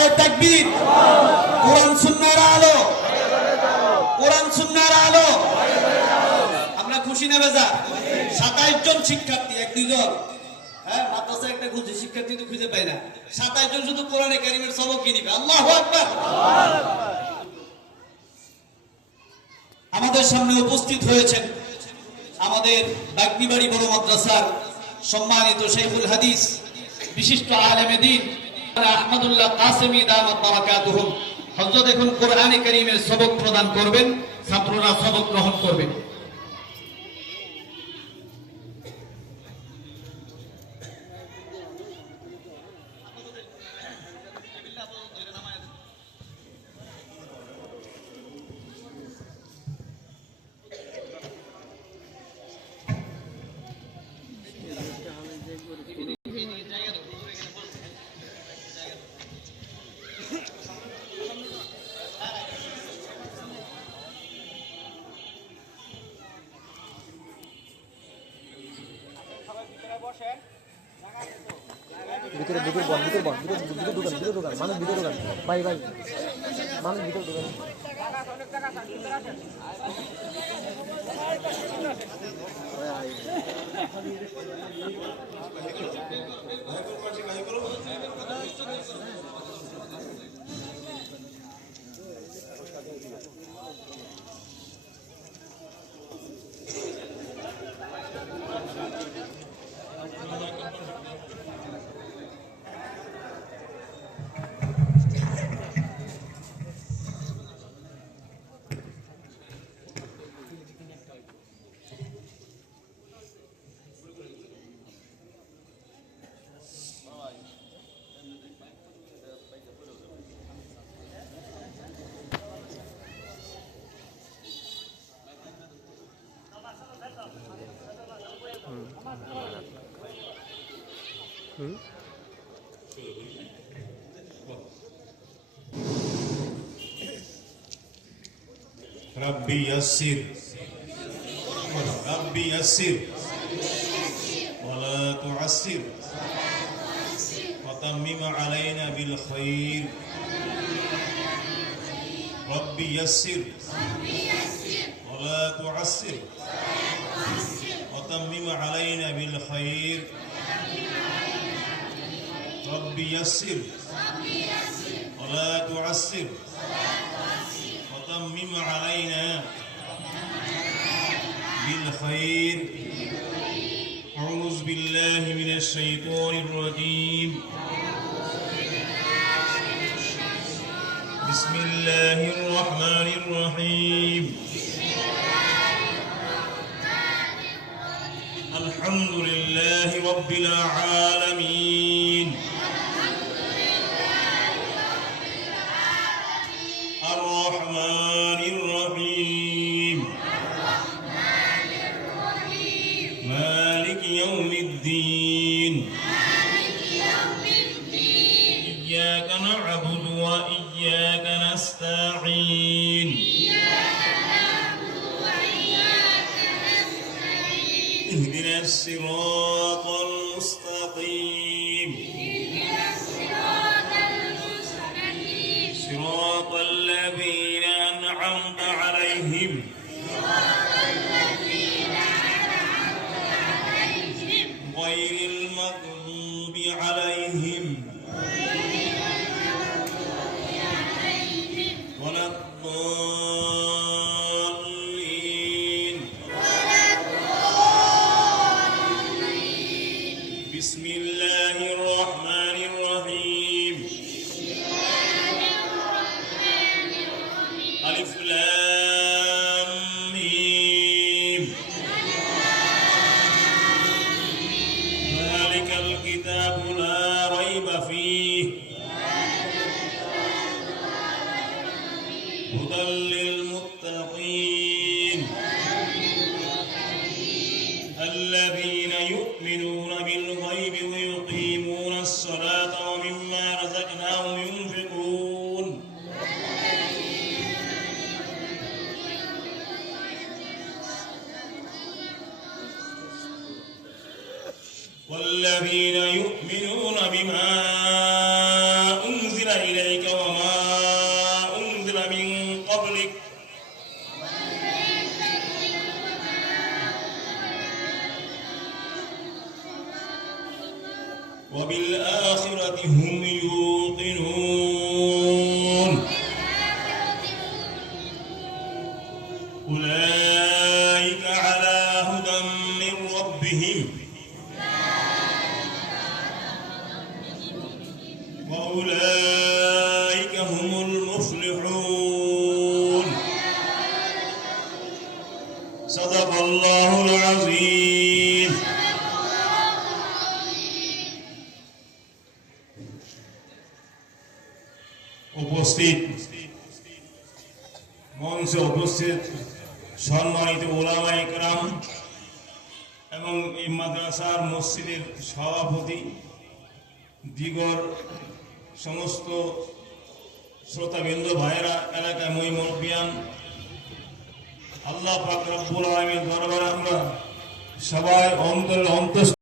নারায়ে তাকবীর। কোরআন সুন্নাহর আলো, কোরআন সুন্নাহর আলো। আমরা খুশি না বেজার? 27 জন শিক্ষার্থী, এক দুইজন মাদ্রাসায় একটা খুঁজে শিক্ষার্থী তো খুঁজে পাই না, 27 জন শুধু কোরআনে কারীমের সবক কিনিবে। আল্লাহু আকবার। আমাদের সামনে উপস্থিত হয়েছেন আমাদের বাগনিবাড়ি বড় মাদ্রাসার সম্মানিত শাইখুল হাদিস বিশিষ্ট আলেমে দ্বীন আহমদুল্লাহ কাসেমী দামাত বারাকাতুহুম। হযরত এখন কোরআনে কারীমের সবক প্রদান করবেন, ছাত্ররা সবক গ্রহণ করবেন। ভিতরে দোকান মানুষ ভিতরে দোকান ভাই মানুষ ভিতরে দোকান। ربي يسر ربي يسر ولا تعسر وتمم علينا بالخير ربي يسر ولا تعسر وتمم علينا بالخير ربي يسر ولا تعسر وتمم علينا بالخير أعوذ بالله من الشيطان الرجيم بسم الله الرحمن الرحيم الحمد لله رب العالمين الرحمن الرحيم مالك يوم الدين إياك نعبد وإياك نستعين اهدنا الصراط المستقيم صراط الذين أنعمت عليهم غير المغضوب عليهم ولا الضالين بسم الله الرحمن الرحيم ألف لام ميم ذلك الكتاب لا ريب فيه هدى للمتقين الذين يؤمنون بالغيب ويقيمون الصلاة ومما رزقناهم ينفقون والذين يؤمنون بما أنزل إليك وما أنزل من قبلك وبالآخرة هم يوقنون أولئك على هدى من ربهم وأولئك هم المفلحون صدق الله العظيم উপস্থিত মঞ্চে উপস্থিত সম্মানিত উলামায়ে কেরাম এবং এই মাদ্রাসার মসজিদের সভাপতি দিগর সমস্ত শ্রোতাবৃন্দ ভাইয়েরা এলাকায় মুরব্বিয়ান আল্লাহ পাক রব্বুল আলামিনের দরবারে আমরা সবাই অন্তর